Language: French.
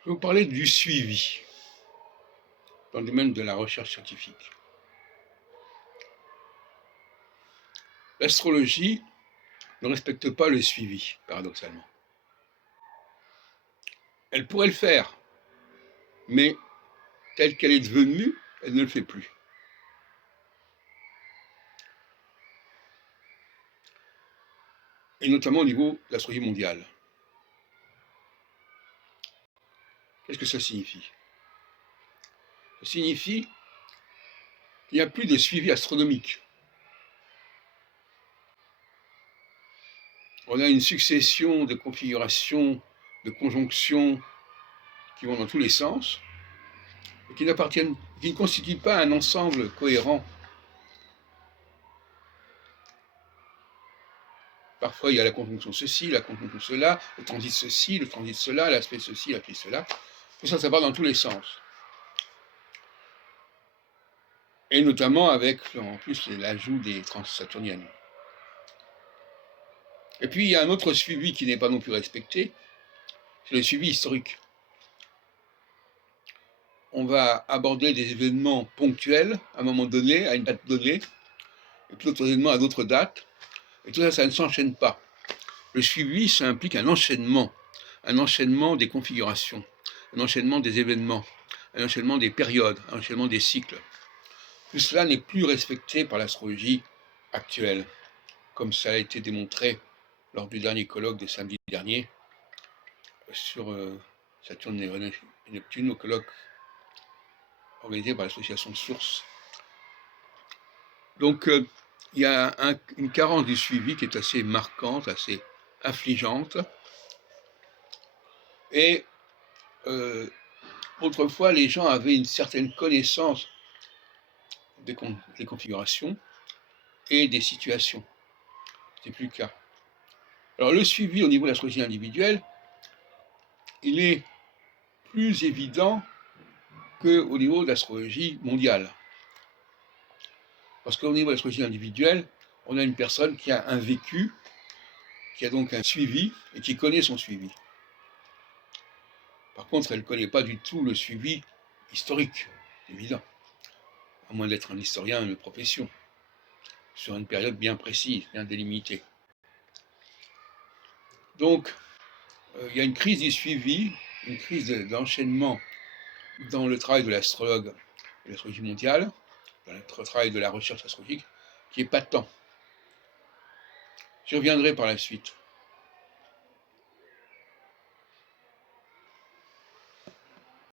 Je vais vous parler du suivi dans le domaine de la recherche scientifique. L'astrologie ne respecte pas le suivi, paradoxalement. Elle pourrait le faire, mais telle qu'elle est devenue, elle ne le fait plus. Et notamment au niveau de l'astrologie mondiale. Qu'est-ce que ça signifie? Ça signifie qu'il n'y a plus de suivi astronomique. On a une succession de configurations, de conjonctions qui vont dans tous les sens, et qui ne constituent pas un ensemble cohérent. Parfois, il y a la conjonction ceci, la conjonction cela, le transit ceci, le transit cela, l'aspect ceci, l'aspect cela. Tout ça, ça va dans tous les sens. Et notamment avec, en plus, l'ajout des transsaturniennes. Et puis, il y a un autre suivi qui n'est pas non plus respecté, c'est le suivi historique. On va aborder des événements ponctuels à un moment donné, à une date donnée, et puis d'autres événements à d'autres dates, et tout ça, ça ne s'enchaîne pas. Le suivi, ça implique un enchaînement des configurations, un enchaînement des événements, un enchaînement des périodes, un enchaînement des cycles. Tout cela n'est plus respecté par l'astrologie actuelle, comme ça a été démontré lors du dernier colloque de samedi dernier sur Saturne et Neptune, au colloque organisé par l'association Source. Donc, il y a une carence du suivi qui est assez marquante, assez affligeante. Et autrefois, les gens avaient une certaine connaissance des configurations et des situations. Ce n'est plus le cas. Alors, le suivi au niveau de l'astrologie individuelle, il est plus évident qu'au niveau de l'astrologie mondiale. Parce qu'au niveau de l'astrologie individuelle, on a une personne qui a un vécu, qui a donc un suivi et qui connaît son suivi. Par contre, elle ne connaît pas du tout le suivi historique, évident, à moins d'être un historien de profession, sur une période bien précise, bien délimitée. Donc, il y a une crise du suivi, une crise d'enchaînement dans le travail de l'astrologue et l'astrologie mondiale, dans le travail de la recherche astrologique, qui est patent. J'y reviendrai par la suite.